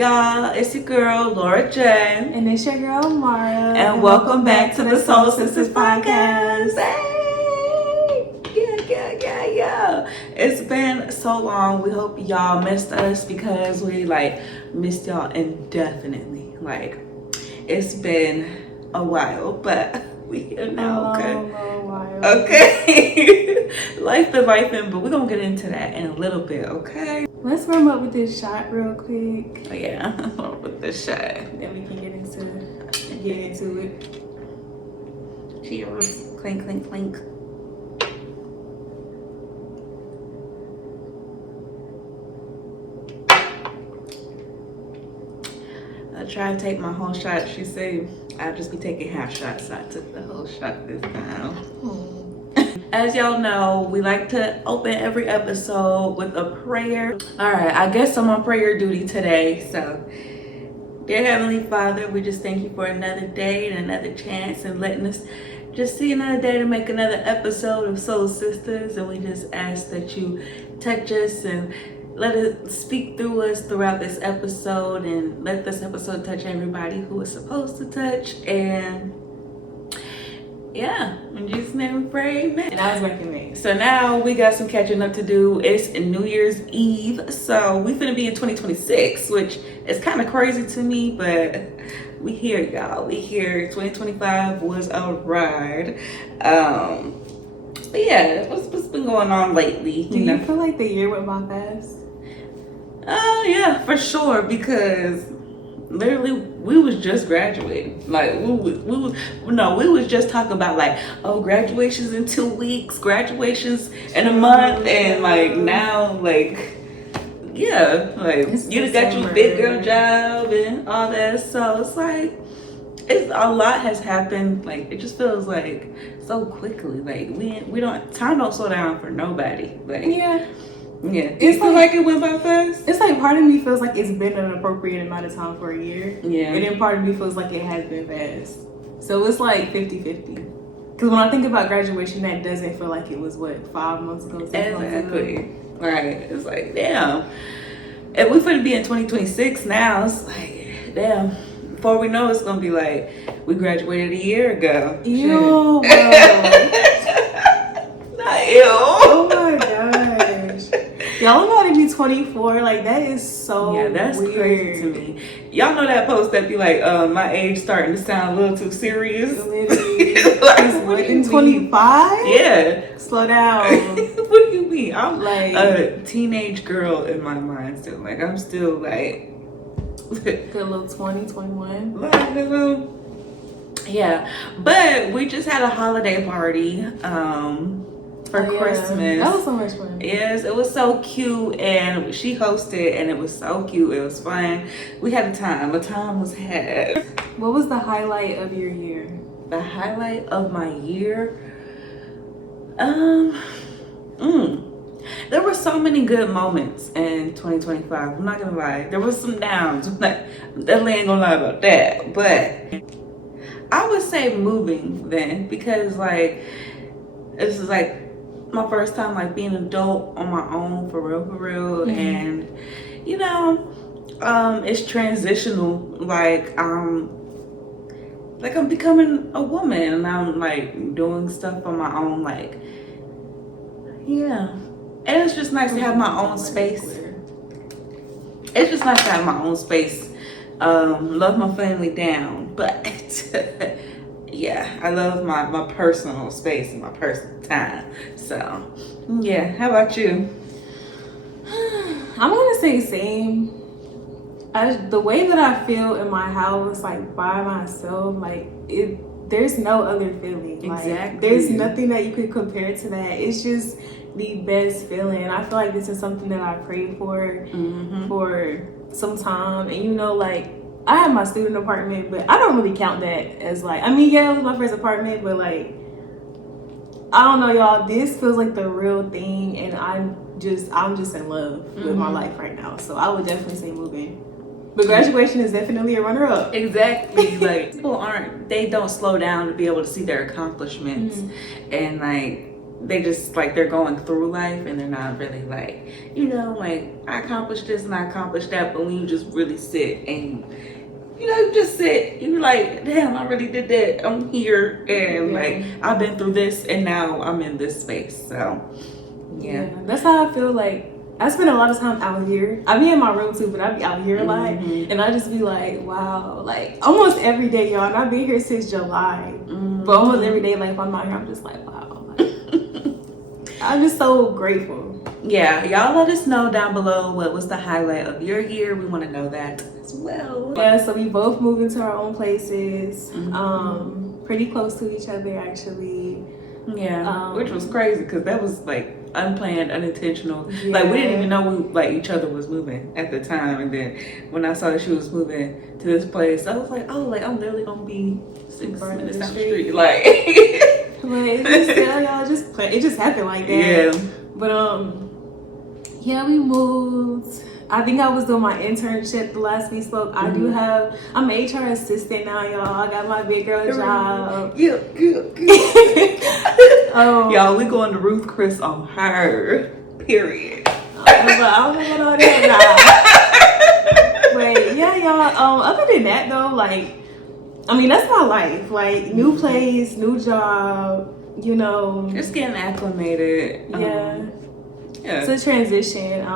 y'all? It's your girl, Laura J. And it's your girl, Mara. And welcome back to the Soul Sistas podcast. Hey! Yeah. It's been so long. We hope y'all missed us because we missed y'all indefinitely. It's been a while, but we here now, okay? Okay. Life is lifing, but we're gonna get into that in a little bit, okay? Let's warm up with this shot real quick. Oh, yeah, with this shot. Then we can get into it. Cheers. Clink, clink, clink. I tried to take my whole shot. She said I'd just be taking half shots, so I took the whole shot this time. As y'all know, we like to open every episode with a prayer. All right, I guess I'm on prayer duty today. So, dear Heavenly Father, we just thank you for another day and another chance and letting us just see another day to make another episode of Soul Sistas. And we just ask that you touch us and let it speak through us throughout this episode, and let this episode touch everybody who is supposed to touch. And yeah, in Jesus' name we pray, amen. And I was working late. So now we got some catching up to do. It's New Year's Eve, so we finna be in 2026, which is kind of crazy to me, but we here, y'all. We here. 2025 was a ride. But yeah, what's been going on lately? Do you feel like the year went by fast? Oh yeah, for sure, because literally we was just graduating. We was just talking about graduations in 2 weeks, graduations in a month, and now you got your big girl job and all that. So it's a lot has happened. It just feels so quickly. Time don't slow down for nobody. Yeah. Do you feel like it went by fast? It's part of me feels like it's been an appropriate amount of time for a year. Yeah. And then part of me feels like it has been fast. So it's 50-50. Because when I think about graduation, that doesn't feel like it was, 5 months ago? Exactly. Right. It's damn. If we finna be in 2026 now, it's damn. Before we know, it's gonna be we graduated a year ago. Ew. Not ew. Oh my gosh. Y'all about to be 24. That is so that's weird. Crazy to me. Y'all know that post that be my age starting to sound a little too serious. Literally. 25? Yeah. Slow down. What do you mean? I'm a teenage girl in my mind still. I'm still good little 20, 21. Yeah. But we just had a holiday party. For Christmas. That was so much fun. Yes, it was so cute, and she hosted, and it was so cute. It was fun. We had a time. A time was had. What was the highlight of your year? The highlight of my year? There were so many good moments in 2025. I'm not gonna lie. There was some downs. Definitely ain't gonna lie about that. But I would say moving then, because this is my first time being an adult on my own for real, mm-hmm. And it's transitional. I'm becoming a woman, and I'm doing stuff on my own. And it's just nice to have my own space. It's just nice to have my own space. Love my family down, but yeah, I love my personal space and my personal time. So, yeah. How about you? I'm gonna say same. The way that I feel in my house, by myself, there's no other feeling. Exactly. There's nothing that you could compare to that. It's just the best feeling. I feel like this is something that I prayed for for some time. And I have my student apartment, but I don't really count that as it was my first apartment, but I don't know, y'all. This feels like the real thing, and I'm just in love with my life right now. So I would definitely say moving. But graduation is definitely a runner-up. Exactly. People they don't slow down to be able to see their accomplishments, and they just like they're going through life and they're not really like, you know, like I accomplished this and I accomplished that. But when you just really sit and you just sit, you're like, damn, I really did that. I'm here and like I've been through this and now I'm in this space. So yeah, that's how I feel. Like I spend a lot of time out here. I be in my room too, but I be out here a lot, and I just be like, wow, like almost every day, y'all. And I've been here since July, but almost every day, like if I'm out here, I'm just like, wow, like, I'm just so grateful. Yeah, y'all let us know down below what was the highlight of your year. We want to know that as well. Yeah, so we both moved into our own places, pretty close to each other actually. Yeah, which was crazy because that was like unplanned, unintentional. Like we didn't even know each other was moving at the time. And then when I saw that she was moving to this place, I was like, oh, like I'm literally gonna be 6 minutes down the street. Like, but it just happened like that. Yeah. But yeah, we moved. I think I was doing my internship the last we spoke. I'm an HR assistant now, y'all. I got my big girl job. Yeah. Y'all, we going to Ruth Chris on her. Period. I don't know about that. But yeah, y'all. Other than that though, like, I mean, that's my life. Like, new place, new job. You know, just getting acclimated. Yeah. It's a transition.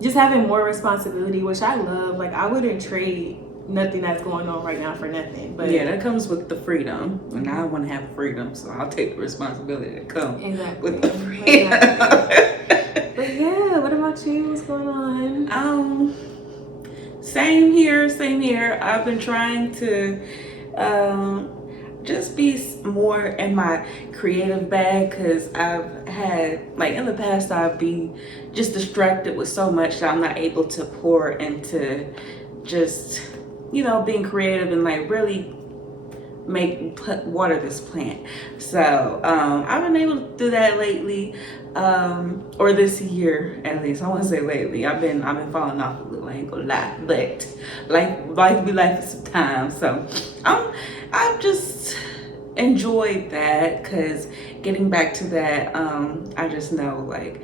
Just having more responsibility, which I love. Like I wouldn't trade nothing that's going on right now for nothing. But yeah, that comes with the freedom, and I want to have freedom, so I'll take the responsibility that comes with the freedom. But yeah, what about you? What's going on? Same here. I've been trying to just be more in my creative bag because I've had, like in the past, I've been just distracted with so much that I'm not able to pour into just, being creative and like really water this plant. So I've been able to do that lately, or this year at least. I want to say lately. I've been falling off a little. I ain't gonna lie, but life be life sometimes. So I've just enjoyed that because getting back to that, I just know like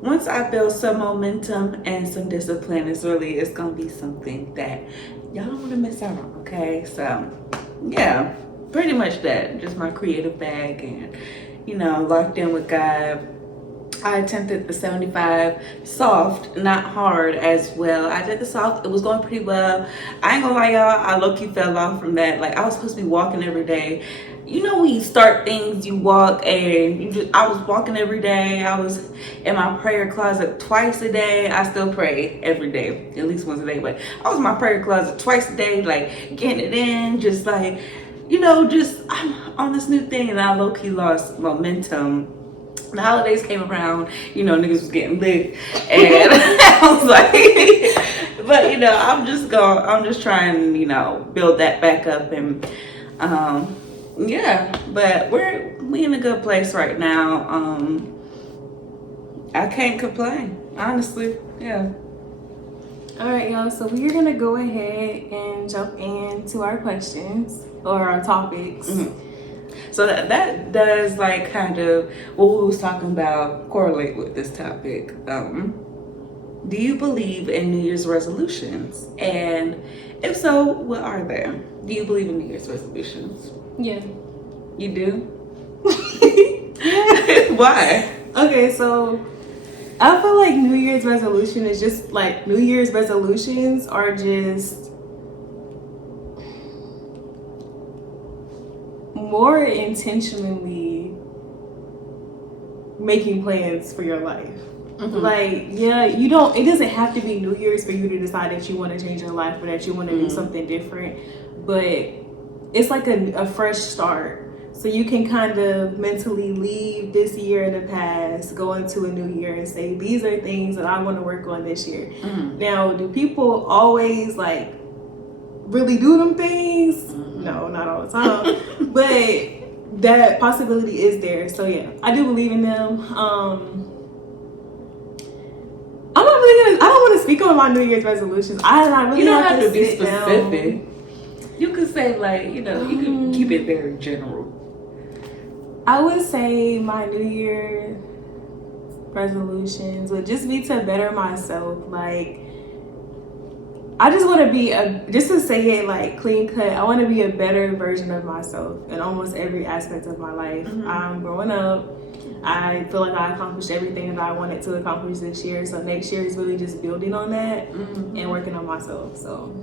once I build some momentum and some discipline, it's gonna be something that y'all don't want to miss out on. Okay, so yeah, pretty much that. Just my creative bag and locked in with God. I attempted the 75 soft, not hard as well. I did the soft. It was going pretty well. I ain't gonna lie, y'all. I low-key fell off from that. Like, I was supposed to be walking every day. When you start things, you walk, and I was walking every day. I was in my prayer closet twice a day. I still pray every day, at least once a day. But I was in my prayer closet twice a day, like getting it in, just like, just I'm on this new thing, and I low-key lost momentum. The holidays came around, niggas was getting lit, and I was like, but I'm just trying, build that back up, and yeah, but we in a good place right now. I can't complain, honestly. Yeah. All right, y'all. So we're gonna go ahead and jump into our questions or our topics. So that does like kind of what we was talking about correlate with this topic. Do you believe in New Year's resolutions? And if so, what are they? Do you believe in New Year's resolutions? Yeah. You do? Why? Okay, so I feel like New Year's resolution is just like New Year's resolutions are just more intentionally making plans for your life. Like, yeah, it doesn't have to be New Year's for you to decide that you want to change your life or that you want to do something different, but it's like a fresh start. So you can kind of mentally leave this year in the past, go into a new year and say, these are things that I want to work on this year. Now, do people always like really do them things? No, not all the time. But that possibility is there. So yeah, I do believe in them. I don't want to speak on my New Year's resolutions. I really you don't have to be specific. Down. You could say like, you can keep it very general. I would say my New Year resolutions would just be to better myself. Like, I just want to be just to say it like clean cut, I want to be a better version of myself in almost every aspect of my life. Growing up, I feel like I accomplished everything that I wanted to accomplish this year. So next year is really just building on that and working on myself. So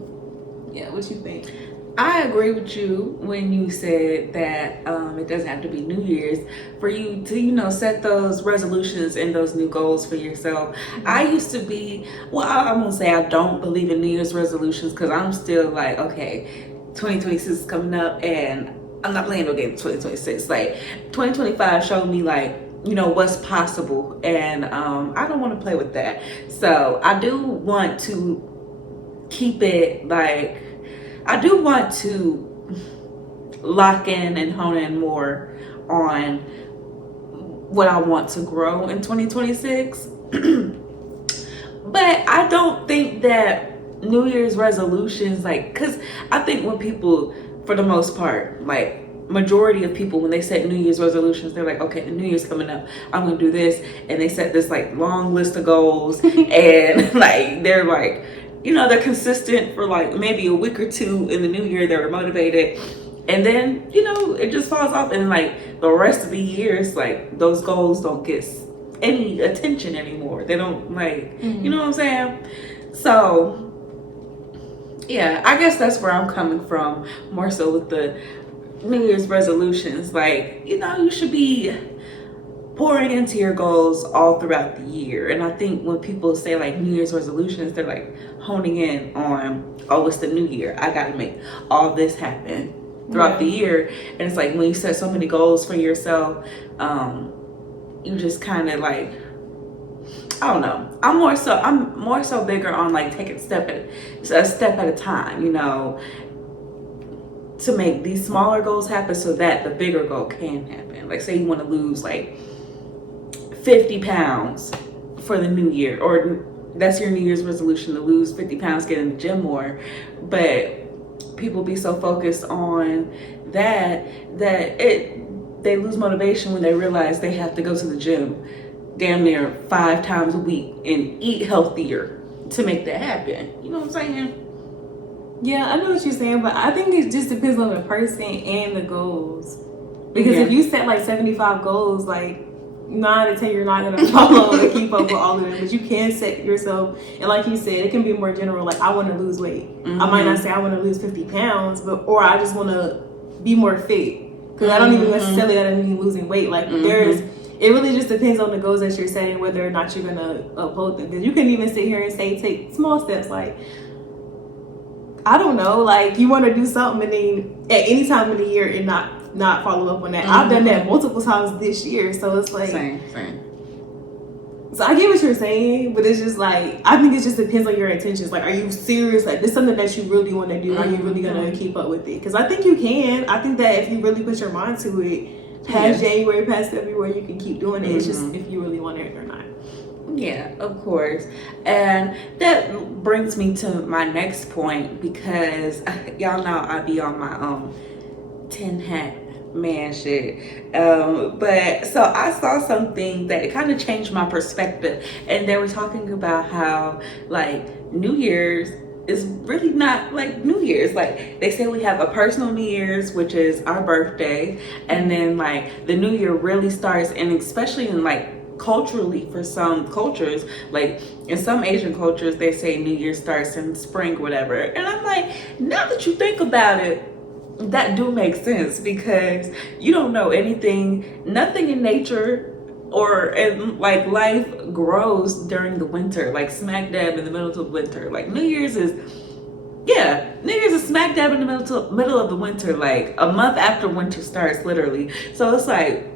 yeah, what you think? I agree with you when you said that it doesn't have to be New Year's for you to, set those resolutions and those new goals for yourself. I used to be, I won't say I don't believe in New Year's resolutions because I'm still like, okay, 2026 is coming up and I'm not playing no game in 2026. Like 2025 showed me like, what's possible, and I don't want to play with that. So I do want to keep it like, I do want to lock in and hone in more on what I want to grow in 2026. But I don't think that New Year's resolutions, like, because I think when people, for the most part, like, majority of people, when they set New Year's resolutions, they're like, okay, the New Year's coming up, I'm gonna do this, and they set this like long list of goals and like they're like, they're consistent for like maybe a week or two in the new year. They're motivated, and then it just falls off, and like the rest of the year, it's like those goals don't get any attention anymore. They don't like, you know what I'm saying? So yeah, I guess that's where I'm coming from, more so with the New Year's resolutions. Like, you should be pouring into your goals all throughout the year. And I think when people say like New Year's resolutions, they're like honing in on, oh, it's the new year, I gotta make all this happen throughout the year. And it's like when you set so many goals for yourself, you just kind of like, I don't know, I'm more so bigger on like taking a step at a time, to make these smaller goals happen so that the bigger goal can happen. Like, say you want to lose like 50 pounds for the new year, or that's your New Year's resolution, to lose 50 pounds, get in the gym more. But people be so focused on that they lose motivation when they realize they have to go to the gym damn near 5 times a week and eat healthier to make that happen. You know what I'm saying? Yeah, I know what you're saying, but I think it just depends on the person and the goals. Because if you set like 75 goals, like 9 out of 10 you're not gonna follow and keep up with all of them. But you can set yourself, and like you said, it can be more general. Like, I want to lose weight. I might not say I want to lose 50 pounds, or I just want to be more fit. Because I don't even necessarily gotta mean losing weight. Like it really just depends on the goals that you're setting, whether or not you're gonna uphold them. Because you can even sit here and say, take small steps, like, I don't know, like you want to do something and then at any time of the year and not follow up on that. I've done that multiple times this year, so it's like same. So I get what you're saying, but it's just like, I think it just depends on your intentions. Like, are you serious? Like, this is something that you really want to do? Are you really gonna keep up with it? Because I think you can. I think that if you really put your mind to it, past January, past February, you can keep doing it. It's just if you really want it or not. Yeah, of course. And that brings me to my next point, because y'all know I be on my tin hat man shit. But so I saw something that it kind of changed my perspective, and they were talking about how like New Year's is really not like New Year's. Like, they say we have a personal New Year's, which is our birthday, and then like the new year really starts, and especially in like culturally, for some cultures, like in some Asian cultures, they say New Year starts in spring, whatever. And I'm like, now that you think about it, that do make sense, because you don't know anything, nothing in nature or in like life grows during the winter, like smack dab in the middle of the winter. Like New Year's is smack dab in the middle of the winter, like a month after winter starts, literally. So it's like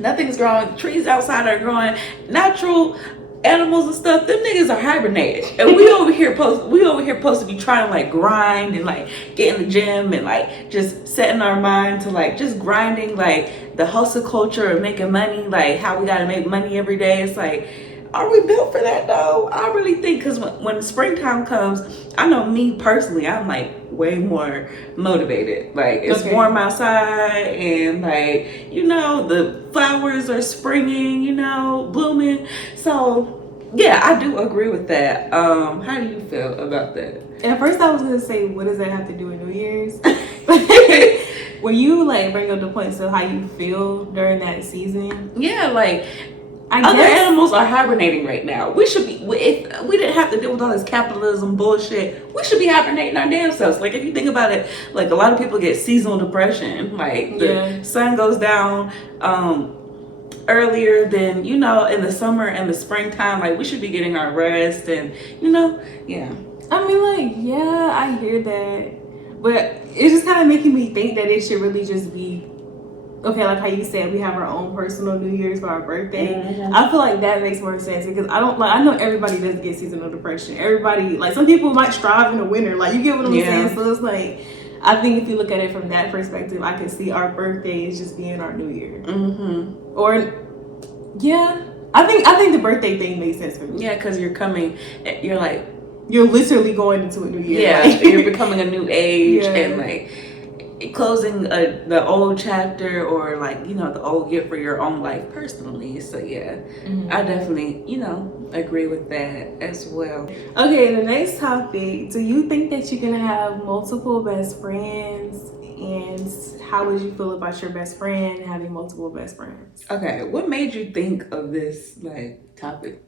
nothing's growing. Trees outside are growing. Natural animals and stuff, them niggas are hibernating. And we over here supposed to be trying to like grind and like get in the gym and like just setting our mind to like just grinding, like the hustle culture of making money, like how we gotta make money every day. It's like are we built for that though? I really think, because when springtime comes, I know me personally, I'm like way more motivated. Like, it's warm outside, and like, you know, the flowers are springing, you know, blooming. So yeah, I do agree with that. How do you feel about that? At first I was gonna say, what does that have to do with New Year's? When you like bring up the points of how you feel during that season, yeah, like other animals are hibernating right now. We should be, if we didn't have to deal with all this capitalism bullshit, we should be hibernating our damn selves. Like, if you think about it, like, a lot of people get seasonal depression. Like, the sun goes down earlier than, you know, in the summer and the springtime. Like, we should be getting our rest, and, you know, yeah. I mean, like, yeah, I hear that, but it's just kind of making me think that it should really just be, okay, like how you said, we have our own personal New Year's for our birthday. I feel like that makes more sense, because I know everybody does get seasonal depression. Everybody, like, some people might strive in the winter. Like, you get what I'm saying? So it's like, I think if you look at it from that perspective, I can see our birthdays just being our New Year. Or, yeah, I think the birthday thing makes sense for me. Yeah, because you're literally going into a new year. Yeah, like, you're becoming a new age, and like closing the old chapter, or like, you know, the old year for your own life personally. So yeah, I definitely, you know, agree with that as well. Okay, the next topic: do you think that you can have multiple best friends, and how would you feel about your best friend having multiple best friends? Okay, what made you think of this like topic?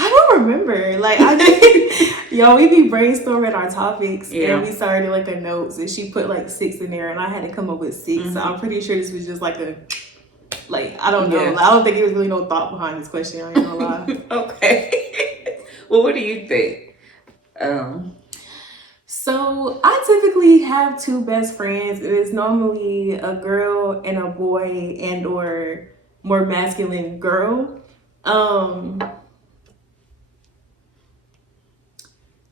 I don't remember. Like, we be brainstorming our topics, and we started like a notes, and she put like 6 in there, and I had to come up with 6. So I'm pretty sure this was just like I don't know. I don't think there was really no thought behind this question. I ain't gonna lie. Okay. Well, what do you think? So I typically have 2 best friends. It is normally a girl and a boy, and or more masculine girl.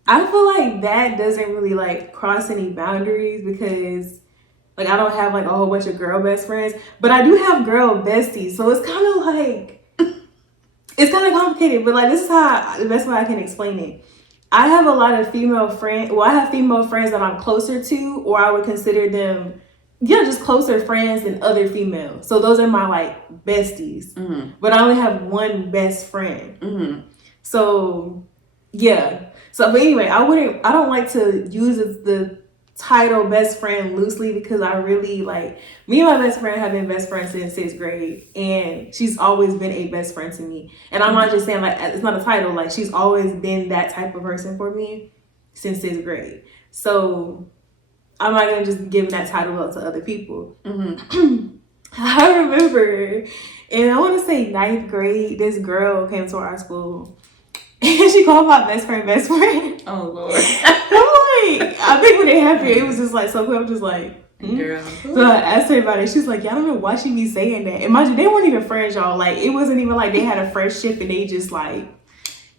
I feel like that doesn't really like cross any boundaries, because like I don't have like a whole bunch of girl best friends, but I do have girl besties. So it's kind of like, it's kind of complicated, but like this is how the best way I can explain it. I have a lot of female friends. Well, I have female friends that I'm closer to, or I would consider them, just closer friends than other females. So those are my like besties, but I only have one best friend. So yeah. So, but anyway, I don't like to use the title best friend loosely, because I really like, me and my best friend have been best friends since 6th grade, and she's always been a best friend to me. And I'm not just saying like, it's not a title, like she's always been that type of person for me since 6th grade. So I'm not going to just give that title up to other people. I remember, and I want to say 9th grade, this girl came to our school. And she called my best friend. Oh, Lord. I'm like, I think when it happened, it was just like, so quick, I'm just like, Girl. So I asked her about it. She's like, yeah, I don't know why she be saying that. And mind you, they weren't even friends, y'all. Like, it wasn't even like they had a friendship and they just like,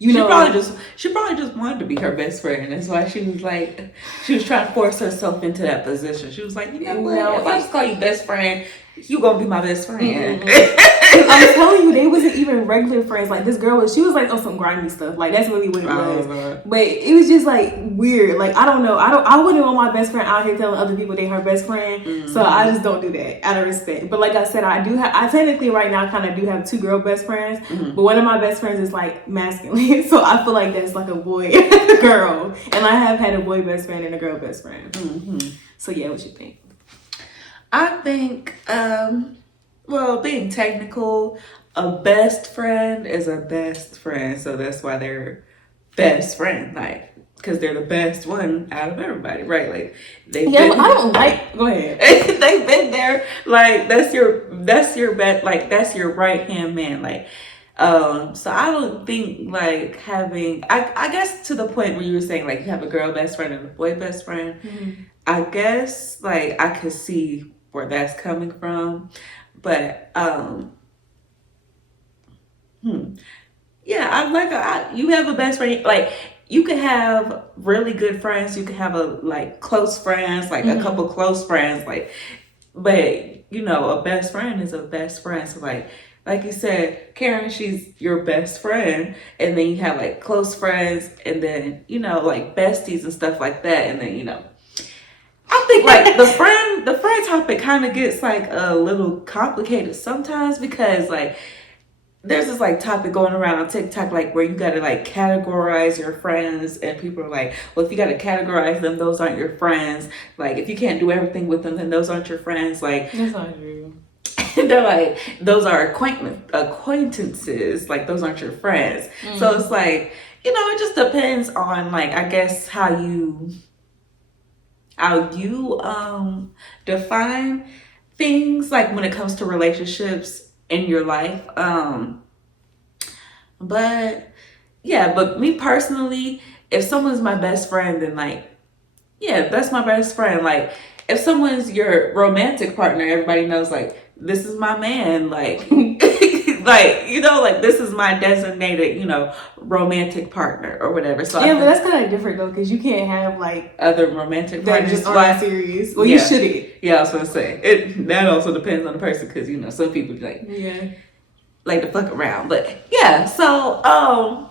she probably just wanted to be her best friend. That's why she was like, she was trying to force herself into that position. She was like, you know what? If I just call you best friend, you gonna be my best friend. I'm telling you, they wasn't even regular friends. Like, this girl she was like on some grimy stuff. Like, that's really what it was. But it was just like weird. Like, I don't know. I wouldn't want my best friend out here telling other people they her best friend. So I just don't do that out of respect. But like I said, I technically right now kind of do have 2 girl best friends. But one of my best friends is like masculine. So I feel like that's like a boy and a girl. And I have had a boy best friend and a girl best friend. So yeah, what you think? I think, well, being technical, a best friend is a best friend. So that's why they're best friend, like, because they're the best one out of everybody, right? Like, they've been, but I don't like, go ahead. They've been there, like, that's your best, like, that's your right-hand man, like, so I don't think like having, I guess to the point where you were saying like you have a girl best friend and a boy best friend, I guess like I could see where that's coming from, but yeah, I'm like you have a best friend, like you can have really good friends, you can have like close friends, like a couple close friends, like, but you know, a best friend is a best friend. So like like you said, Karen, she's your best friend, and then you have like close friends, and then like besties and stuff like that, and then I think like the friend topic kind of gets like a little complicated sometimes because like there's this like topic going around on TikTok like where you gotta like categorize your friends, and people are like, well, if you gotta categorize them, those aren't your friends. Like if you can't do everything with them, then those aren't your friends. Like That's not true. they're like, those are acquaintances. Like those aren't your friends. So it's like it just depends on like I guess how you define things like when it comes to relationships in your life. But me personally, if someone's my best friend, then like, yeah, that's my best friend. Like if someone's your romantic partner, everybody knows like, this is my man. Like, like this is my designated, romantic partner or whatever. So yeah, but that's kind of different though, because you can't have like other romantic that partners just aren't serious. Well, you shouldn't. Yeah, I was gonna say that also depends on the person because some people like to fuck around, but yeah. So I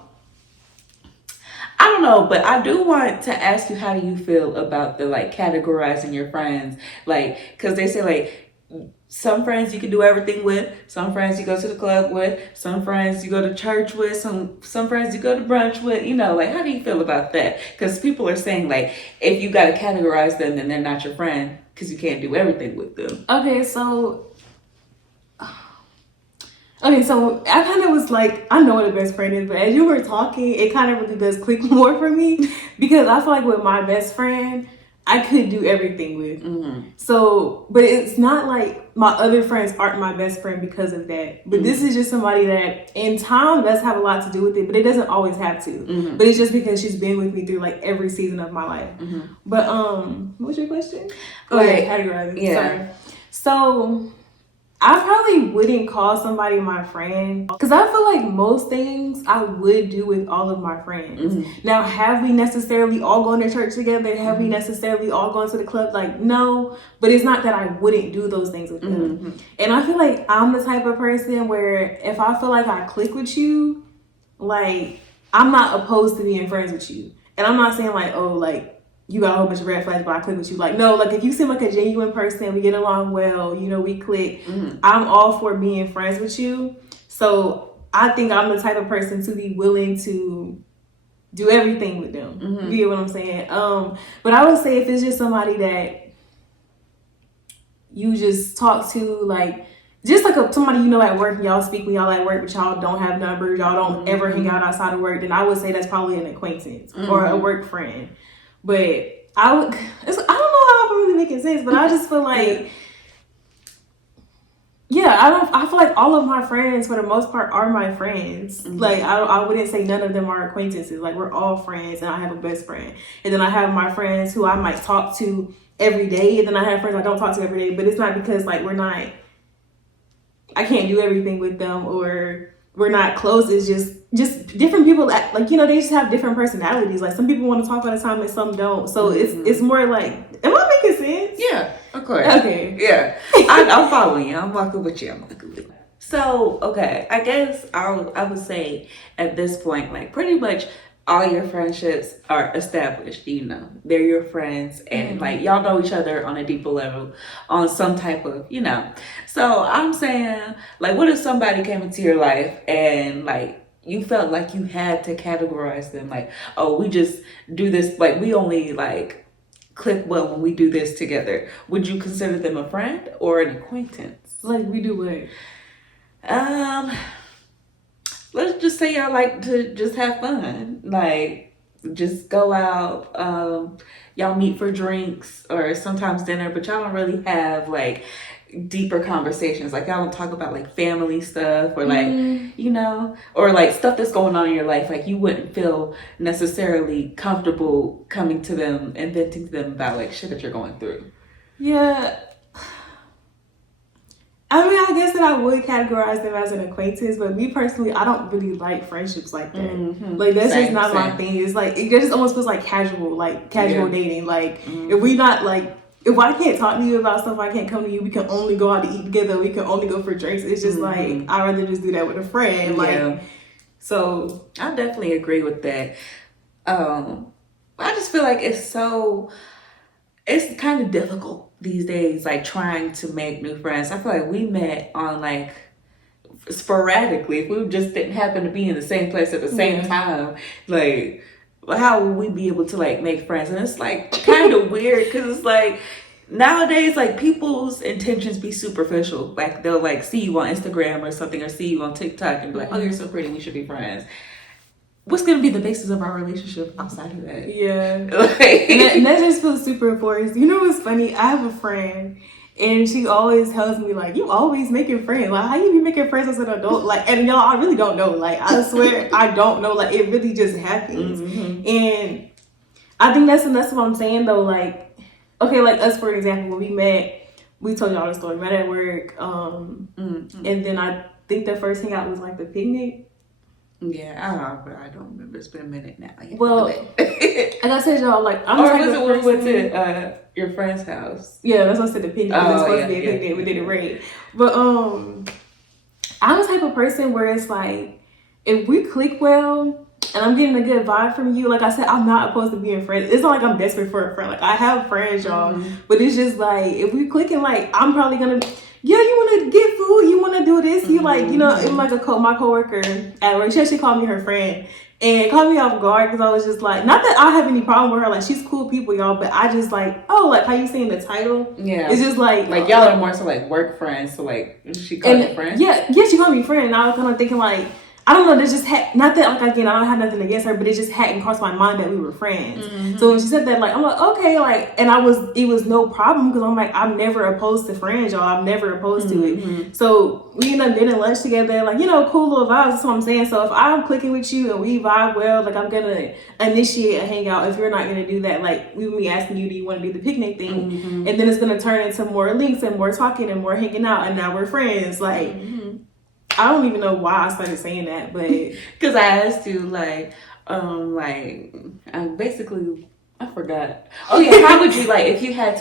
don't know, but I do want to ask you, how do you feel about the like categorizing your friends? Like, because they say like some friends you can do everything with, some friends you go to the club with, some friends you go to church with, some friends you go to brunch with. Like how do you feel about that? Because people are saying like if you got to categorize them, then they're not your friend because you can't do everything with them. Okay, so I kind of was like, I know what a best friend is, but as you were talking, it kind of really does click more for me because I feel like with my best friend, I could do everything with. Mm-hmm. So, but it's not like my other friends aren't my best friend because of that. But this is just somebody that in time does have a lot to do with it, but it doesn't always have to. Mm-hmm. But it's just because she's been with me through like every season of my life. Mm-hmm. But what was your question? Go ahead, categorizing. Yeah. Sorry. So I probably wouldn't call somebody my friend because I feel like most things I would do with all of my friends. Mm-hmm. Now, have we necessarily all gone to church together? Have we necessarily all gone to the club? Like, no, but it's not that I wouldn't do those things with them. Mm-hmm. And I feel like I'm the type of person where if I feel like I click with you, like, I'm not opposed to being friends with you. And I'm not saying like, oh, like, you got a whole bunch of red flags, but I click with you. Like, no, like if you seem like a genuine person, we get along well, we click. Mm-hmm. I'm all for being friends with you. So I think I'm the type of person to be willing to do everything with them. Mm-hmm. You get what I'm saying? But I would say if it's just somebody that you just talk to, like, just like somebody at work and y'all speak when y'all at work, but y'all don't have numbers, y'all don't ever hang out outside of work, then I would say that's probably an acquaintance or a work friend. But I don't know how I'm really making sense, but I just feel like, I feel like all of my friends, for the most part, are my friends. Mm-hmm. Like, I wouldn't say none of them are acquaintances. Like, we're all friends, and I have a best friend. And then I have my friends who I might talk to every day, and then I have friends I don't talk to every day, but it's not because, like, I can't do everything with them, or we're not close. It's just different people that, like, they just have different personalities. Like, some people want to talk all the time and some don't. So it's more like, am I making sense? Yeah, of course. Okay. Yeah. I'm following you. I'm walking with you. So, okay. I guess I would say at this point, like, pretty much all your friendships are established, they're your friends, and like y'all know each other on a deeper level, on some type of, So I'm saying, like, what if somebody came into your life and like you felt like you had to categorize them, like, oh, we just do this, like we only like click well when we do this together. Would you consider them a friend or an acquaintance? Like, we do what? Let's just say y'all like to just have fun, like just go out, y'all meet for drinks or sometimes dinner, but y'all don't really have like deeper conversations. Like, y'all don't talk about like family stuff or like, or like stuff that's going on in your life. Like, you wouldn't feel necessarily comfortable coming to them and venting to them about like shit that you're going through. Yeah. I mean, I guess that I would categorize them as an acquaintance, but me personally, I don't really like friendships like that. Mm-hmm. Like, that's just not my thing. It's like, it just almost feels like casual dating. Like, if if I can't talk to you about stuff, I can't come to you. We can only go out to eat together. We can only go for drinks. It's just like, I'd rather just do that with a friend. Like, so I definitely agree with that. I just feel like it's kind of difficult these days, like trying to make new friends. I feel like we met on like sporadically. If we just didn't happen to be in the same place at the same time, like how would we be able to like make friends? And it's like kind of weird because it's like nowadays, like people's intentions be superficial. Like they'll like see you on Instagram or something, or see you on TikTok and be like, oh, you're so pretty, we should be friends. What's gonna be the basis of our relationship outside of that? Yeah. Like, and that just feels super forced. You know what's funny? I have a friend and she always tells me like, you always making friends. Like, how you be making friends as an adult? Like, and y'all, I really don't know. Like, I swear I don't know. Like, it really just happens. And I think that's what I'm saying though. Like, okay, like us for example, when we met, we told y'all the story. We met at work, and then I think the first hangout was like the picnic. Yeah, I don't remember. It's been a minute now. Well, like I said, y'all, like I'm or was it when we went to your friend's house? Yeah, that's what I said. The picnic. It was supposed to be a picnic. We did it right. But I'm the type of person where it's like, if we click well and I'm getting a good vibe from you, like I said, I'm not opposed to being friends. It's not like I'm desperate for a friend. Like I have friends, y'all, but it's just like if we clicking, like I'm probably gonna. Yeah, you want to get food, you want to do this, you like, you know, it was like my coworker at work, she actually called me her friend, and caught me off guard, because I was just like, not that I have any problem with her, like, she's cool people, y'all, but I just like, oh, like, how you saying the title? Yeah. It's just like y'all are more so, like, work friends, so, like, she called you friend? Yeah, she called me friend, and I was kind of thinking, like, I don't know, this just not that, like, again, I don't have nothing against her, but it just hadn't crossed my mind that we were friends. So when she said that, like, I'm like, okay, like, and it was no problem, because I'm like, I'm never opposed to friends, y'all. I'm never opposed to it. So we ended up getting lunch together, like, you know, cool little vibes, that's what I'm saying. So if I'm clicking with you and we vibe well, like, I'm gonna initiate a hangout. If you're not gonna do that, like, we will be asking you, do you want to do the picnic thing? And then it's gonna turn into more links and more talking and more hanging out, and now we're friends, like. I don't even know why I started saying that, but because I asked you I forgot. Oh yeah, how would you like if you had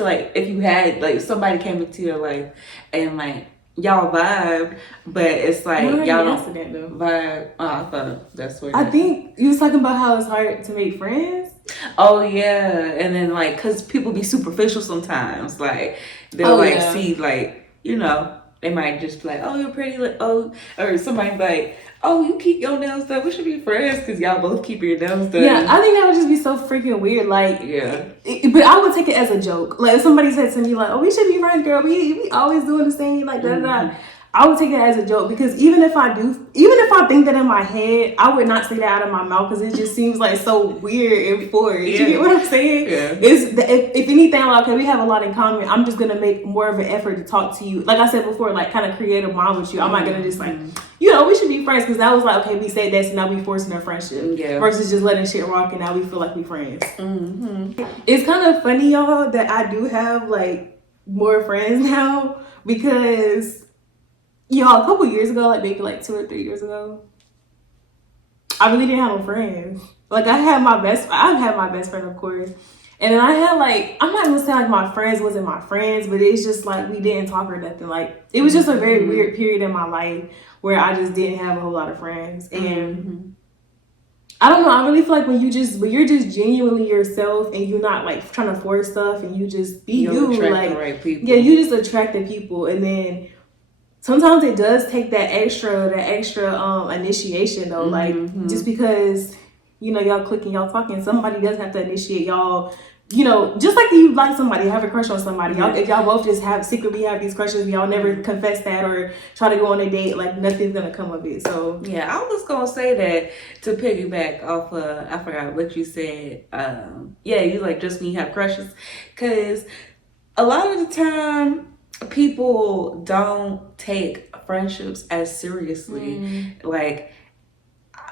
somebody came into your life and like y'all vibe, but it's like y'all don't vibe. Oh, I thought that's what. I think you was talking about how it's hard to make friends. Oh yeah, and then like because people be superficial sometimes, like they'll see like you know. They might just be like, oh, you're pretty, like, oh, or somebody be like, oh, you keep your nails done. We should be friends because y'all both keep your nails done. Yeah, I think that would just be so freaking weird. Like, but I would take it as a joke. Like, if somebody said to me, like, oh, we should be friends, girl. We always doing the same, like, da da da. I would take it as a joke, because even if I think that in my head, I would not say that out of my mouth, because it just seems like so weird and forced. You get what I'm saying? Yeah. If anything, like, okay, we have a lot in common. I'm just gonna make more of an effort to talk to you. Like I said before, like kind of create a bond with you. I'm not gonna just like, you know, we should be friends, because that was like, okay, we said that, so now we forcing a friendship. Yeah. Versus just letting shit rock, and now we feel like we friends. It's kind of funny, y'all, that I do have like more friends now, because. Y'all, a couple years ago, like maybe like 2 or 3 years ago, I really didn't have no friends. Like I had my best friend, of course. And then I had like, I'm not gonna say like my friends wasn't my friends, but it's just like we didn't talk or nothing. Like it was just a very weird period in my life where I just didn't have a whole lot of friends. And I don't know, I really feel like when you're just genuinely yourself and you're not like trying to force stuff and you just be you, like the right people. Yeah, you just attract the people. And then sometimes it does take that extra initiation though, like just because you know y'all clicking, y'all talking, somebody does have to initiate y'all. You know, just like you like somebody, have a crush on somebody. Y'all, if y'all both just secretly have these crushes, y'all never confess that or try to go on a date, like nothing's gonna come of it. So yeah, I was gonna say that to piggyback off I forgot what you said. You like just when you have crushes, because a lot of the time people don't take friendships as seriously. Like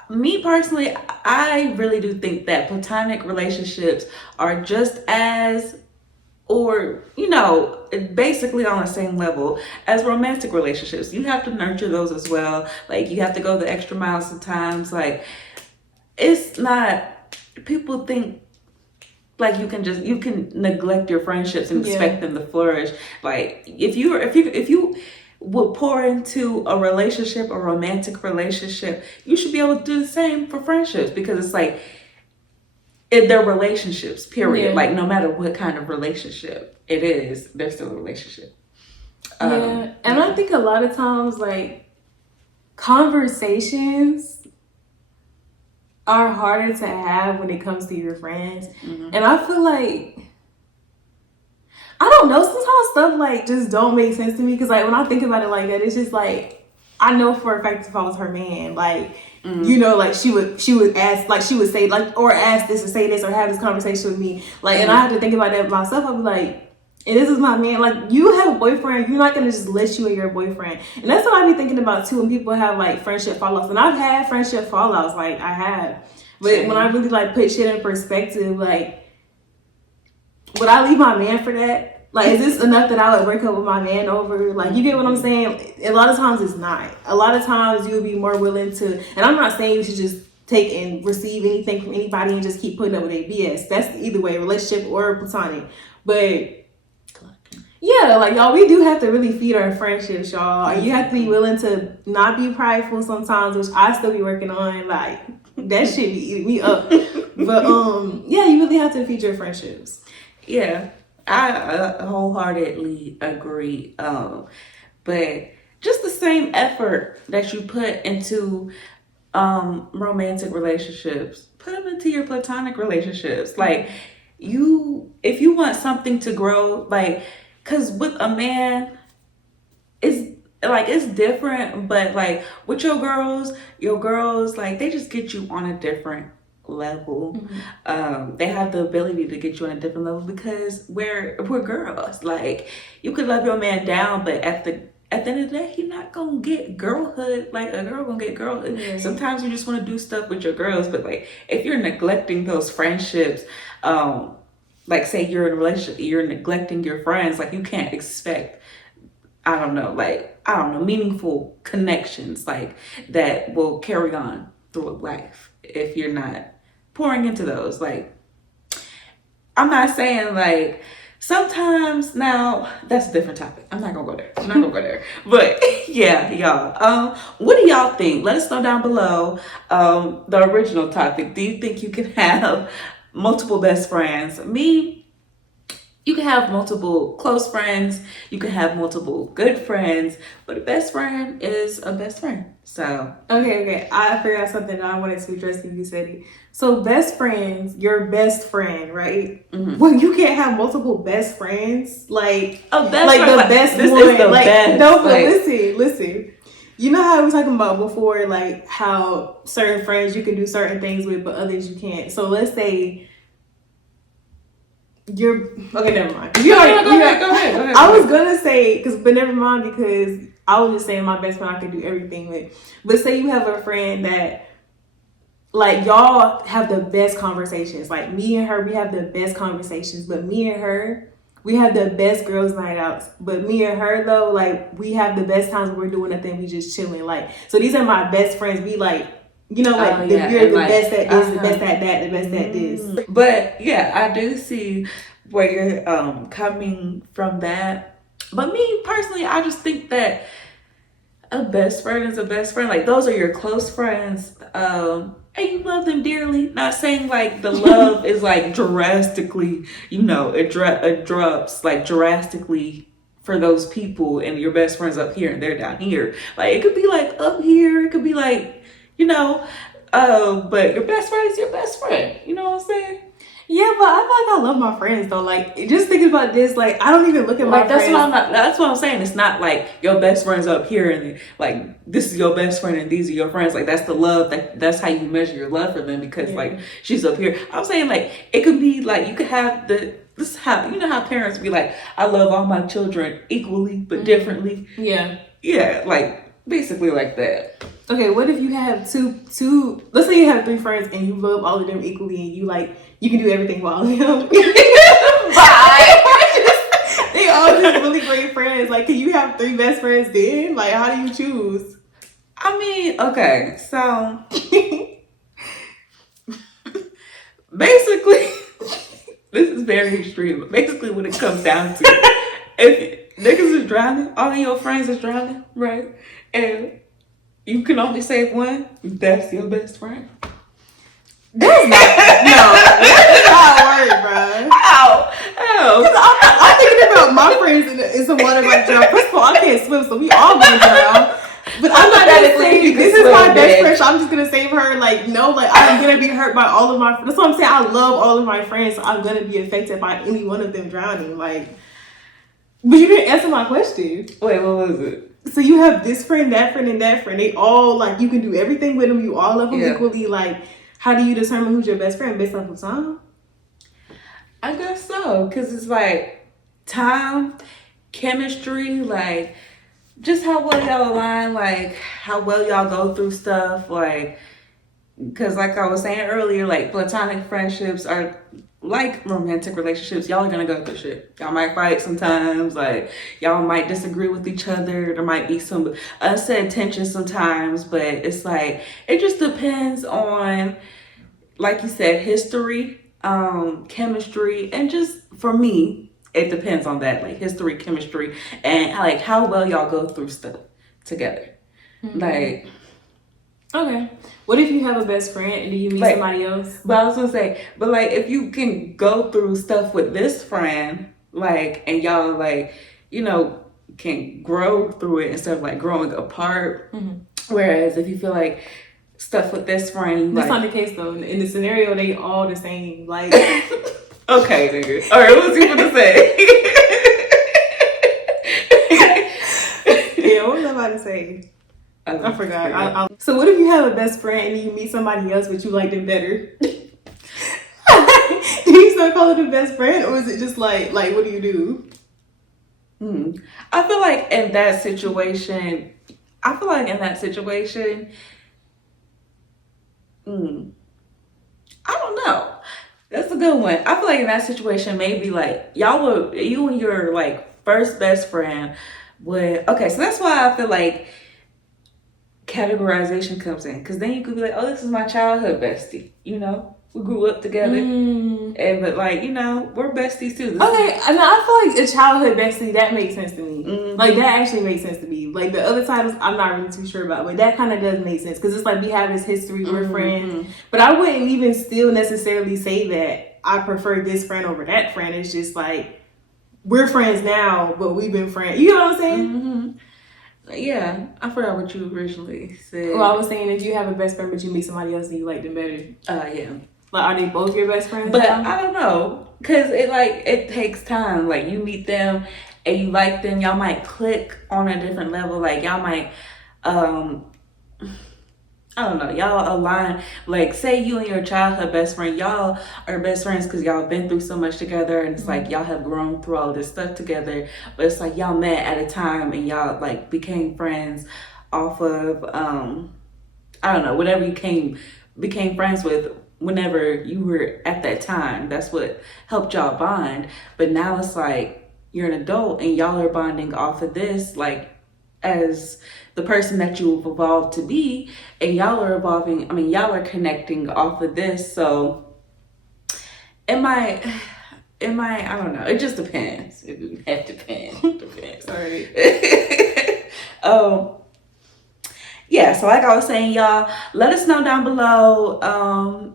me personally, I really do think that platonic relationships are just as, or you know, basically on the same level as romantic relationships. You have to nurture those as well. Like you have to go the extra mile sometimes. Like it's not, people think like you can neglect your friendships and expect them to flourish. Like if you would pour into a relationship, a romantic relationship, you should be able to do the same for friendships, because it's like they're relationships, period. Like no matter what kind of relationship it is, they're still a relationship. And I think a lot of times, like, conversations are harder to have when it comes to your friends. And I feel like, I don't know, sometimes stuff like just don't make sense to me, because like when I think about it like that, it's just like, I know for a fact if I was her man, like, you know, like she would ask, like she would say like, or ask this or say this or have this conversation with me, like, and I have to think about that myself. I'd be like, and this is my man, like, you have a boyfriend, you're not gonna just let you and your boyfriend. And that's what I be thinking about too, when people have like friendship fallouts. And I've had friendship fallouts, like I have, but when I really like put shit in perspective, like, would I leave my man for that? Like, is this enough that I would break up with my man over? Like, you get what I'm saying? A lot of times it's not. A lot of times you would be more willing to, and I'm not saying you should just take and receive anything from anybody and just keep putting up with their BS. That's either way, relationship or platonic. But yeah, like, y'all, we do have to really feed our friendships, y'all. And you have to be willing to not be prideful sometimes, which I still be working on. Like, that shit be eating me up. But yeah, you really have to feed your friendships. Yeah, I wholeheartedly agree. But just the same effort that you put into romantic relationships, put them into your platonic relationships. Like, if you want something to grow, like, because with a man, it's different, but like with your girls, like, they just get you on a different level. They have the ability to get you on a different level because we're girls. Like, you could love your man down, but at the end of the day, you're not gonna get girlhood like a girl gonna get girlhood. Sometimes you just want to do stuff with your girls, but like if you're neglecting those friendships, like say you're in a relationship, you're neglecting your friends, like you can't expect, meaningful connections like that will carry on through life if you're not pouring into those. Like, I'm not saying like sometimes, now that's a different topic. I'm not gonna go there. But yeah, y'all. What do y'all think? Let us know down below. The original topic. Do you think you can have multiple best friends? You can have multiple close friends, you can have multiple good friends, but a best friend is a best friend. So okay, I figured out something that I wanted to address when you said it. So best friends, your best friend, right? Well, you can't have multiple best friends, like a best like friend, the like, best this one. is the like best. No, but like, listen. You know how I was talking about before, like how certain friends you can do certain things with, but others you can't. So let's say okay, never mind. Go ahead. I was gonna say, but never mind, because I was just saying my best friend I could do everything with. But say you have a friend that, like, y'all have the best conversations. Like, me and her, we have the best conversations. But me and her, we have the best girls' night outs. But me and her, though, like, we have the best times when we're doing nothing. We just chilling. Like, so these are my best friends. We like, you know, like, you're the best at this, the best at that, the best at this. But yeah, I do see where you're coming from that. But me personally, I just think that a best friend is a best friend. Like, those are your close friends, and you love them dearly. Not saying like the love is like drastically, it drops like drastically for those people, and your best friends up here and they're down here. Like, it could be like up here, it could be like, but your best friend is your best friend. You know what I'm saying? Yeah, but I feel like I love my friends though. Like, just thinking about this, like, I don't even look at my friends. That's what I'm saying. It's not like your best friend's up here and like this is your best friend and these are your friends. Like, that's the love. That's how you measure your love for them, because like she's up here. I'm saying, like, it could be like you could have this is how, you know how parents be like, I love all my children equally but differently. Yeah, like basically like that. Okay, what if you have two let's say you have 3 friends and you love all of them equally, and you can do everything for all of them. Bye. They all just really great friends. Like, can you have 3 best friends then? Like, how do you choose? I mean, okay, so basically this is very extreme. But basically, what it comes down to, if niggas is drowning, all of your friends is drowning, right? And you can only save one. That's your best friend. That's not work, bro. How? I'm thinking about my friends in some water like drown. First of all, I can't swim, so we all gonna drown. But I'm not gonna say this is my best friend, so I'm just gonna save her. Like, no, like I'm gonna be hurt by all of my friends. That's what I'm saying. I love all of my friends, so I'm gonna be affected by any one of them drowning. Like, but you didn't answer my question. Wait, what was it? So you have this friend, that friend, and that friend. They all like you can do everything with them. You all love them equally. Like, how do you determine who's your best friend based off of time? I guess so, because it's like time, chemistry, like just how well y'all align, like how well y'all go through stuff, like because like I was saying earlier, like platonic friendships are like romantic relationships. Y'all are gonna go through shit. Y'all might fight sometimes, like y'all might disagree with each other. There might be some unsaid tension sometimes, but it's like it just depends on, like you said, history, chemistry, and just for me, it depends on that, like history, chemistry, and like how well y'all go through stuff together. Mm-hmm. Like, okay, what if you have a best friend and then you meet somebody else? But I was gonna say, but like if you can go through stuff with this friend, like, and y'all like, you know, can grow through it instead of like growing apart. Mm-hmm. Whereas if you feel like stuff with this friend, that's not the case though. In the scenario, they all the same. Like, okay, nigga. All right, what was you gonna say? Yeah, what was I about to say? I forgot. So what if you have a best friend and you meet somebody else but you like them better? Do you still call it a best friend, or is it just like what do you do? I feel like in that situation, I don't know. That's a good one. I feel like in that situation, maybe like you and your like first best friend would, okay, so that's why I feel like categorization comes in, because then you could be like, oh, this is my childhood bestie, you know, we grew up together, and but like, you know, we're besties too. Okay, I mean, I feel like a childhood bestie, that makes sense to me. Mm-hmm. Like that actually makes sense to me. Like the other titles, I'm not really too sure about, but that kind of does make sense because it's like we have this history, we're friends. But I wouldn't even still necessarily say that I prefer this friend over that friend. It's just like we're friends now, but we've been friends. You know what I'm saying? Mm-hmm. Yeah, I forgot what you originally said. Well, I was saying if you have a best friend but you meet somebody else and you like them better. Yeah. Like, are they both your best friends? But now? I don't know, because it takes time. Like you meet them and you like them, y'all might click on a different level. Like y'all might, I don't know, y'all align. Like say you and your childhood best friend, y'all are best friends because y'all been through so much together, and it's like y'all have grown through all this stuff together. But it's like y'all met at a time and y'all like became friends off of I don't know, whatever you became friends with whenever you were at that time. That's what helped y'all bond. But now it's like you're an adult and y'all are bonding off of this, like as the person that you've evolved to be, and y'all are connecting off of this. So I don't know, it just depends. It depends. All right. Yeah, so like I was saying, y'all, let us know down below,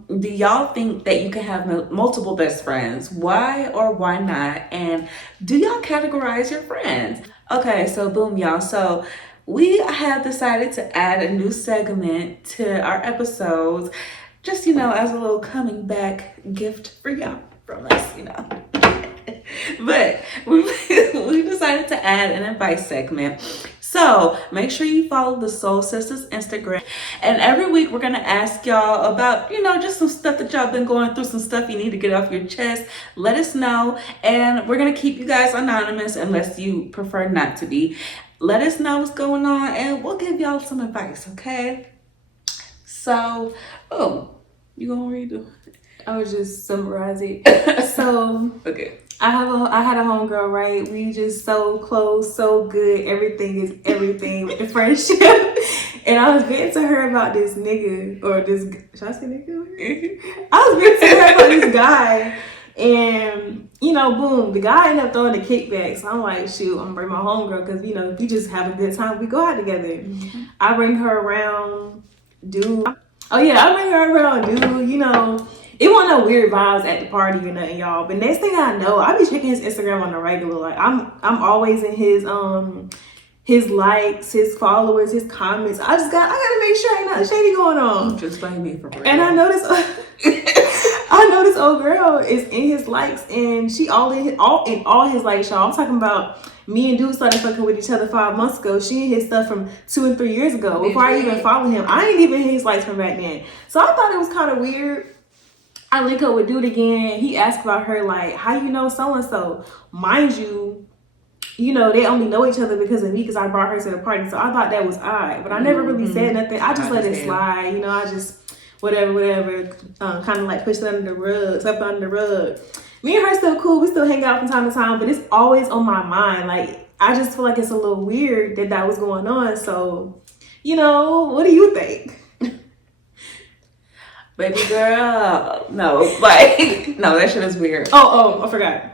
do y'all think that you can have multiple best friends? Why or why not? And do y'all categorize your friends? Okay, so boom, y'all. So we have decided to add a new segment to our episodes, just, you know, as a little coming back gift for y'all from us, you know. But we decided to add an advice segment. So make sure you follow the Soul Sistas Instagram. And every week we're going to ask y'all about, you know, just some stuff that y'all been going through, some stuff you need to get off your chest. Let us know. And we're going to keep you guys anonymous unless you prefer not to be. Let us know what's going on and we'll give y'all some advice, okay? So, you going to read it? I was just summarizing. So, okay. I had a homegirl, right? We just so close, so good. Everything is everything with the friendship. And I was venting to her about this nigga, or this, should I say nigga? I was venting to her about this guy And, you know, boom, the guy ended up throwing the kickback. So I'm like, shoot, I'm gonna bring my homegirl because, you know, if we just have a good time, we go out together. Mm-hmm. I bring her around, dude. Oh, yeah, I bring her around, dude. You know, it wasn't no weird vibes at the party or nothing, y'all. But next thing I know, I be checking his Instagram on the regular. Like, I'm always in his likes, his followers, his comments. I gotta make sure ain't nothing shady going on. Just blame me for real. And I noticed this old girl is in his likes, and she all in all his likes, y'all. I'm talking about me and dude started fucking with each other 5 months ago. She in his stuff from 2 and 3 years ago before I even followed him. I ain't even in his likes from back then. So I thought it was kind of weird. I link up with dude again. He asked about her, like, how you know so and so? Mind you, you know, they only know each other because of me, because I brought her to the party. So I thought that was odd, but I never really said nothing. I just let it slide, you know. I just whatever, kind of like push it under the rug, swept under the rug. Me and her still cool. We still hang out from time to time, but it's always on my mind. Like, I just feel like it's a little weird that was going on. So, you know, what do you think? Baby girl, no, like, no, that shit is weird. Oh, I forgot.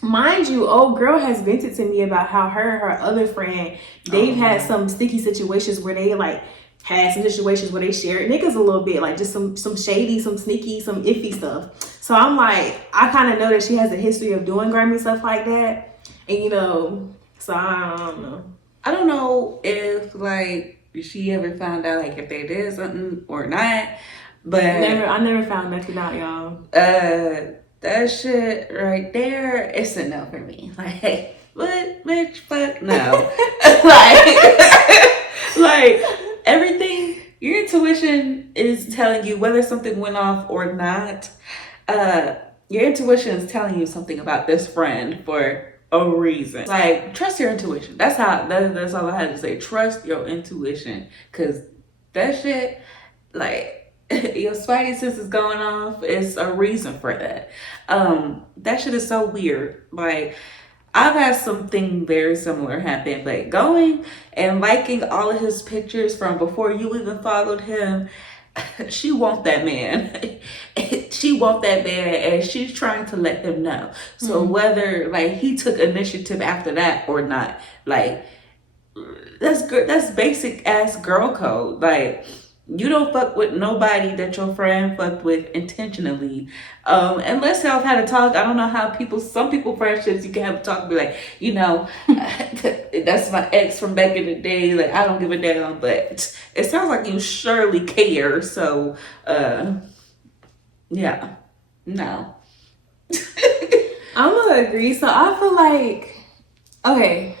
Mind you, old girl has vented to me about how her and her other friend, they've had some sticky situations where they like had some situations where they shared niggas a little bit, like just some shady, some sneaky, some iffy stuff. So I'm like, I kind of know that she has a history of doing grimy stuff like that, and you know, so I don't know. I don't know if like she ever found out like if they did something or not, but I never found nothing out, y'all. That shit right there, it's a no for me. Like, what, bitch, fuck no. like everything, your intuition is telling you whether something went off or not. Your intuition is telling you something about this friend for a reason. Like, trust your intuition. That's all I had to say. Trust your intuition, because that shit, like, your spidey sense is going off. It's a reason for that. That shit is so weird. Like, I've had something very similar happen, but going and liking all of his pictures from before you even followed him, she want that man. She want that man, and she's trying to let him know. So whether like he took initiative after that or not, like, that's good. That's basic ass girl code. Like, you don't fuck with nobody that your friend fucked with intentionally. Unless y'all had a talk. I don't know how some people friendships, you can have a talk and be like, you know, that's my ex from back in the day. Like, I don't give a damn. But it sounds like you surely care. So, yeah. No. I'm gonna agree. So I feel like, okay,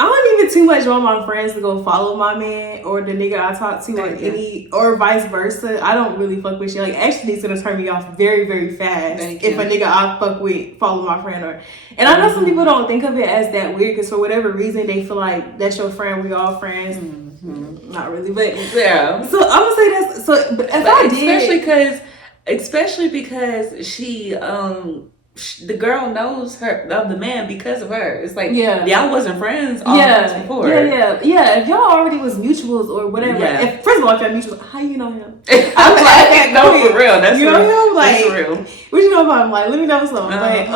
I don't even too much want my friends to go follow my man or the nigga I talk to or vice versa. I don't really fuck with shit. Like, actually, it's gonna turn me off very, very fast if a nigga I fuck with follow my friend and I know some people don't think of it as that weird because for whatever reason they feel like that's your friend. We all friends. Not really, but yeah. So I'm gonna say that's so. But if I did, especially because she the girl knows the man because of her. It's like, y'all wasn't friends all before. Yeah. If y'all already was mutuals or whatever. If, first of all, if y'all mutuals, how you know him? I'm like, no, for real. That's you real. know him? Like, that's real. What you know about him? Like, let me know something. Like,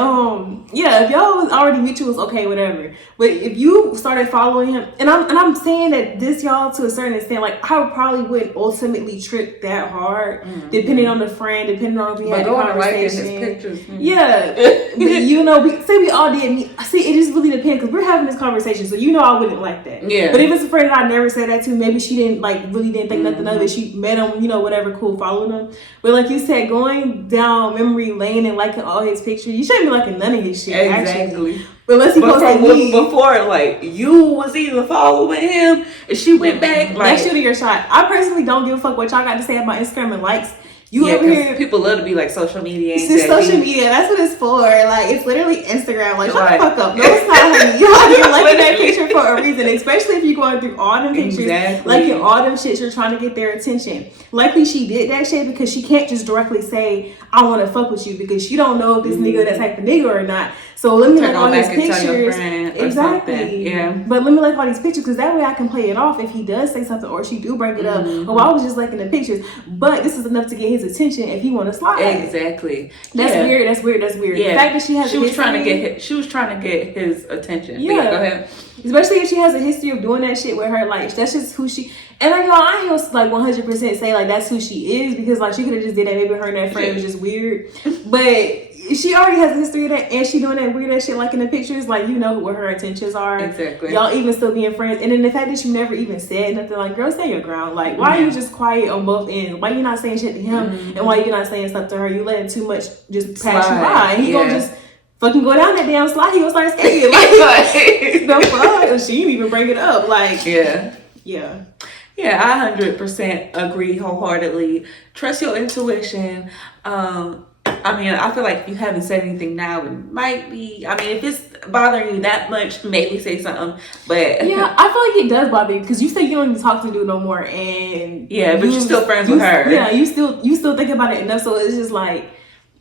if y'all was already mutuals, okay, whatever. But if you started following him, and I'm saying that this, y'all, to a certain extent, like, I probably wouldn't ultimately trip that hard, depending on the friend, depending on if we had a conversation. His pictures. Yeah. But, you know, we all did. See, it just really depends because we're having this conversation, so you know I wouldn't like that. Yeah. But if it's a friend that I never said that to, maybe she didn't really think nothing of it. She met him, you know, whatever, cool, following him. But like you said, going down memory lane and liking all his pictures, you shouldn't be liking none of his shit. Exactly. Actually. But unless he posted me before, like, you was even following him, and she went back. Like, that's shooting your shot. I personally don't give a fuck what y'all got to say about Instagram and likes. You over here, people love to be like social media. It's social media. That's what it's for. Like, it's literally Instagram. Like, shut the fuck up. No, it's not, honey. You're liking that picture for a reason. Especially if you're going through all them pictures, liking all them shits. You're trying to get their attention. Likely she did that shit because she can't just directly say, "I want to fuck with you," because she don't know if this nigga that type of nigga or not. So let me like all these pictures. Exactly. Yeah. But let me like all these pictures because that way I can play it off if he does say something or she do bring it up. Oh, I was just liking the pictures. But this is enough to get his his attention if he want to slide. Exactly. That's weird. That's weird. That's weird. Yeah. The fact that she was trying to get his attention. Yeah. Go ahead. Especially if she has a history of doing that shit with her, like that's just who she. And like y'all, I ain't like 100% say like that's who she is, because like she could have just did that. Maybe her and that friend was just weird, but she already has a history of that, and she doing that weird ass shit like in the pictures. Like, you know what her intentions are. Exactly. Y'all even still being friends, and then the fact that you never even said nothing. Like, girl, stand your ground. Like, why are you just quiet on both ends? Why you not saying shit to him, and why you not saying stuff to her? You letting too much just pass you by, and he gonna just fucking go down that damn slide. He gonna start skating. Like, the fuck? She didn't even bring it up. Like, yeah. I 100% agree wholeheartedly. Trust your intuition. I mean, I feel like if you haven't said anything now, it might be. I mean, if it's bothering you that much, maybe say something. But yeah, I feel like it does bother you, because you say you don't even talk to the dude no more, and but you're still friends with her. Yeah, you still think about it enough, so it's just like,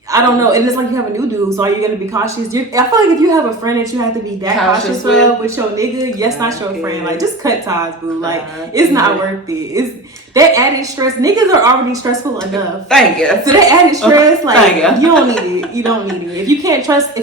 I don't know. And it's like you have a new dude, so are you gonna be cautious? I feel like if you have a friend that you have to be that cautious with your nigga, yes, not your friend. Like, just cut ties, boo. Like, it's not worth it. It's that added stress. Niggas are already stressful enough. Thank you. So that added stress, like, you don't need it. You don't need it. If you can't trust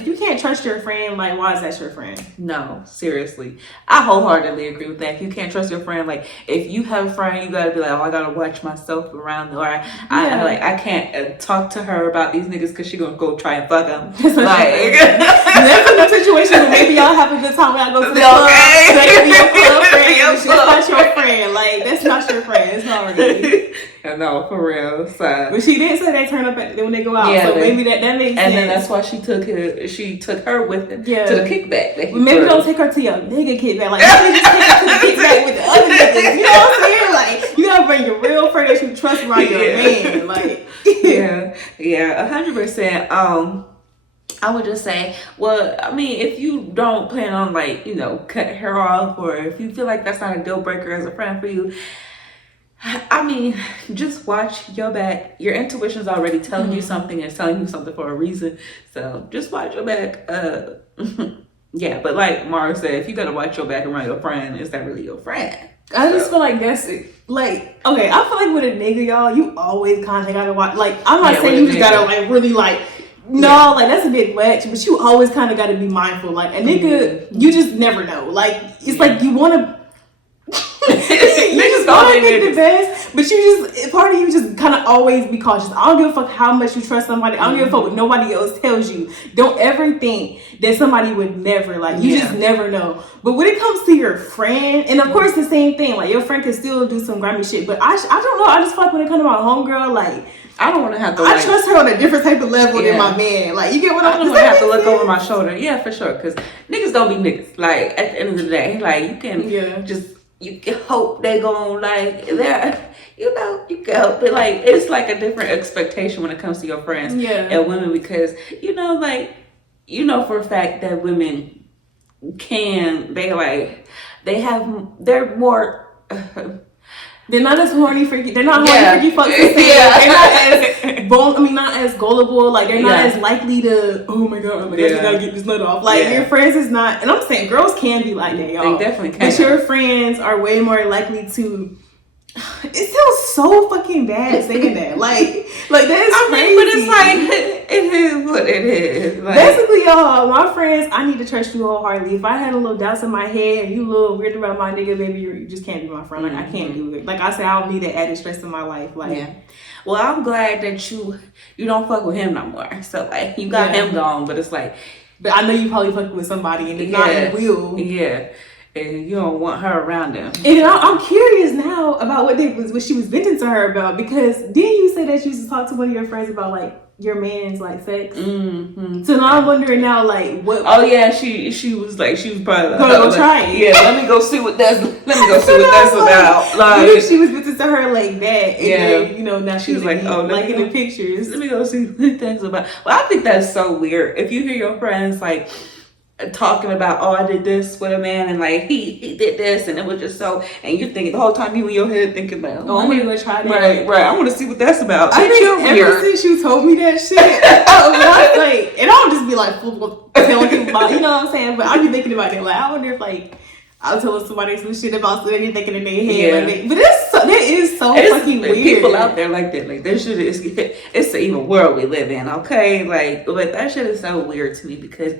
your friend, like, why is that your friend? No, seriously. I wholeheartedly agree with that. If you can't trust your friend, like, if you have a friend, you gotta be like, oh, I gotta watch myself around, or I can't talk to her about these niggas because she gonna go try and fuck them. Like, that's in a situation where maybe y'all have a good time when I go to the club. So that be your club friend. It's not your friend. Like, that's not your friend. It's not really. No, for real. So, but she did say they turn up when they go out. Yeah, so maybe that makes sense. And then that's why she took her with him to the kickback. Maybe don't take her to your nigga kickback. Like, maybe just take her to the kickback with the other niggas. You know what I'm saying? Like, you gotta bring your real friend that you trust around your man. Like, 100%. I would just say, well, I mean, if you don't plan on, like, you know, cut her off, or if you feel like that's not a deal breaker as a friend for you, I mean, just watch your back. Your intuition's already telling you something, and it's telling you something for a reason. So just watch your back. Yeah, but like Mara said, if you gotta watch your back around your friend, is that really your friend? I just feel like that's it. Like, okay, I feel like with a nigga, y'all, you always kind of gotta watch. Like, I'm not saying you just gotta like really like. No, like that's a bit much, but you always kind of got to be mindful. Like a nigga, you just never know. Like it's like you want to, you just want to think the best, but you just part of you just kind of always be cautious. I don't give a fuck how much you trust somebody. I don't give a fuck what nobody else tells you. Don't ever think that somebody would never like. You just never know. But when it comes to your friend, and of course the same thing. Like your friend can still do some grimy shit, but I don't know. I just feel like when it comes to my homegirl, like. I don't want to have to. I trust her on a different type of level than my man. Like, you get what I'm saying? I don't want to have to look over my shoulder. Yeah, for sure. Because niggas don't be niggas. Like, at the end of the day, like, you can you can hope they gon' like, they're, you know, you can hope. But, like, it's like a different expectation when it comes to your friends and women. Because, you know, like, you know for a fact that women they're more... They're not as horny freaky. They're not horny freaky fucks the same. They're not as gullible. Like they're not as likely to. Oh my god, you gotta get this nut off. Like your friends is not. And I'm saying girls can be like that, y'all. They definitely can. But your friends are way more likely to. It sounds so fucking bad saying that. Like that's crazy. But it's like it is what it is. Like, basically, y'all, my friends, I need to trust you wholeheartedly. If I had a little doubts in my head and you a little weird about my nigga, baby, you just can't be my friend. Like I can't do it. Like I said, I don't need that added stress in my life. Like well, I'm glad that you don't fuck with him no more. So like you got him gone, but it's like, but I know you probably fucking with somebody and it's not in will. Yeah. And you don't want her around them. And I'm curious now about what she was venting to her about, because didn't you say that you used to talk to one of your friends about like your man's like sex? Mm-hmm. So now I'm wondering now like what. Oh yeah, she was probably like, gonna go try it. Yeah, let me go see what that's about. Like, what if she was venting to her like that? And then, you know, now she's like, oh, like in the pictures. Let me go see what that's about. Well, I think that's so weird. If you hear your friends like talking about, oh, I did this with a man and like he did this and it was just so, and you're thinking the whole time you in your head thinking about, oh, I'm gonna try that. Right. I want to see what that's about. I think ever since you told me that shit, I was like, and I'll just be like full telling people about, you know what I'm saying? But I'll be thinking about it like, I wonder if like I'll tell somebody some shit about something thinking in their head. Like, but that is so fucking weird. People out there like that. Like, that shit is, it's the evil world we live in, okay? Like, but that shit is so weird to me because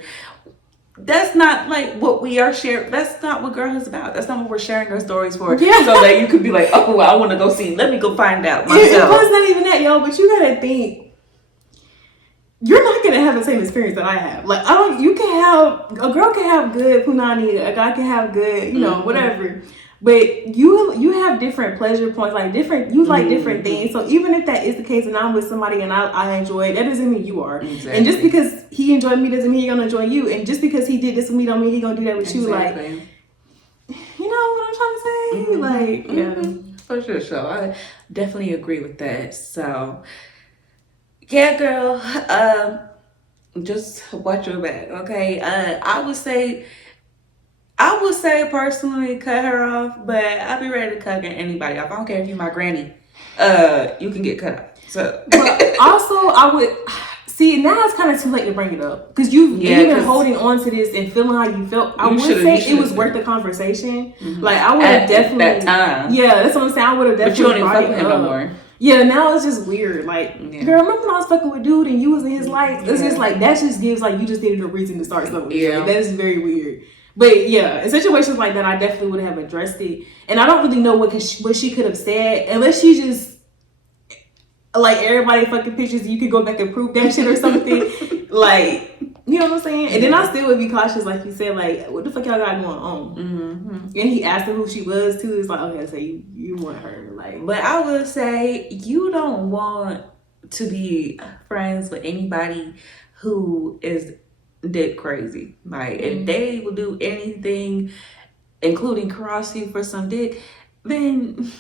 that's not like what we are sharing. That's not what girlhood's about. That's not what we're sharing our stories for. Yeah. So that you could be like, oh, well, I want to go see. Let me go find out myself. It's not even that, yo. But you gotta think. You're not gonna have the same experience that I have. Like, you can have, a girl can have good punani, a guy can have good, you know, whatever. But you have different pleasure points, like you like different things. So even if that is the case and I'm with somebody and I enjoy it, that doesn't mean you are. Exactly. And just because he enjoyed me doesn't mean he's gonna enjoy you. And just because he did this with me don't mean he's gonna do that with you. Like, you know what I'm trying to say? Like, yeah. For sure. So I definitely agree with that. So yeah, girl, just watch your back, okay? I would say personally cut her off, but I'd be ready to cut anybody off. I don't care if you're my granny. You can get cut off. So, but also I would see, now it's kind of too late to bring it up because you've been holding on to this and feeling how you felt. I would say it was worth the conversation. Like, I would have definitely at that time. Yeah, that's what I'm saying. I would have definitely. But you don't even fuck with him no more. Yeah, now it's just weird. Like, girl, remember when I was fucking with dude and you was in his life? It's just like, that just gives like, you just needed a reason to start something. Yeah. Like, that is very weird. But yeah, in situations like that, I definitely would have addressed it. And I don't really know what she could have said, unless she just, like, everybody fucking pictures, you could go back and prove that shit or something. Like, you know what I'm saying? And then I still would be cautious, like you said, like, what the fuck y'all got going on? Mm-hmm. And he asked her who she was too. It's like, okay, so you want her. Like, but I would say you don't want to be friends with anybody who is dick crazy. Like, if they will do anything, including cross you for some dick, then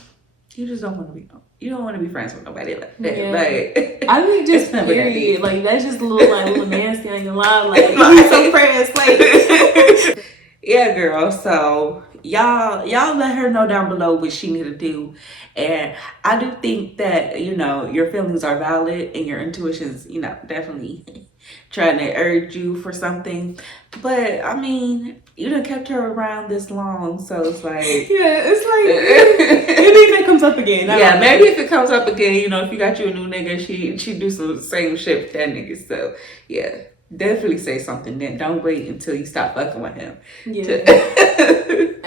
you just don't want to be. You don't want to be friends with nobody like that. Yeah. Like, I mean, just period. Like, that's just a little nasty on your line. Like, he's so pressed. Like, yeah, girl. So y'all let her know down below what she need to do. And I do think that, you know, your feelings are valid and your intuition's, you know, definitely trying to urge you for something. But I mean, you done kept her around this long, so it's like, yeah, it's like, maybe if it comes up again. Yeah, maybe if it comes up again, you know, if you got you a new nigga, she do some same shit with that nigga. So yeah, definitely say something then. Don't wait until you stop fucking with him. Yeah.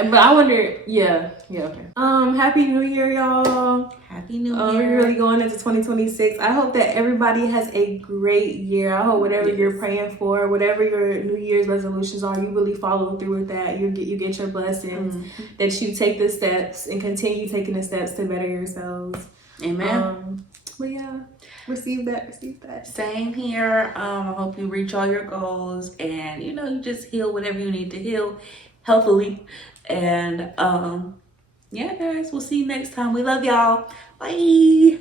But I wonder, yeah, okay. Happy New Year, y'all. Happy New Year. We're really going into 2026. I hope that everybody has a great year. I hope whatever you're praying for, whatever your New Year's resolutions are, you really follow through with that. You get your blessings, that you take the steps and continue taking the steps to better yourselves. Amen. But yeah, receive that. Same here. I hope you reach all your goals and, you know, you just heal whatever you need to heal healthily. And yeah, guys, we'll see you next time. We love y'all. Bye.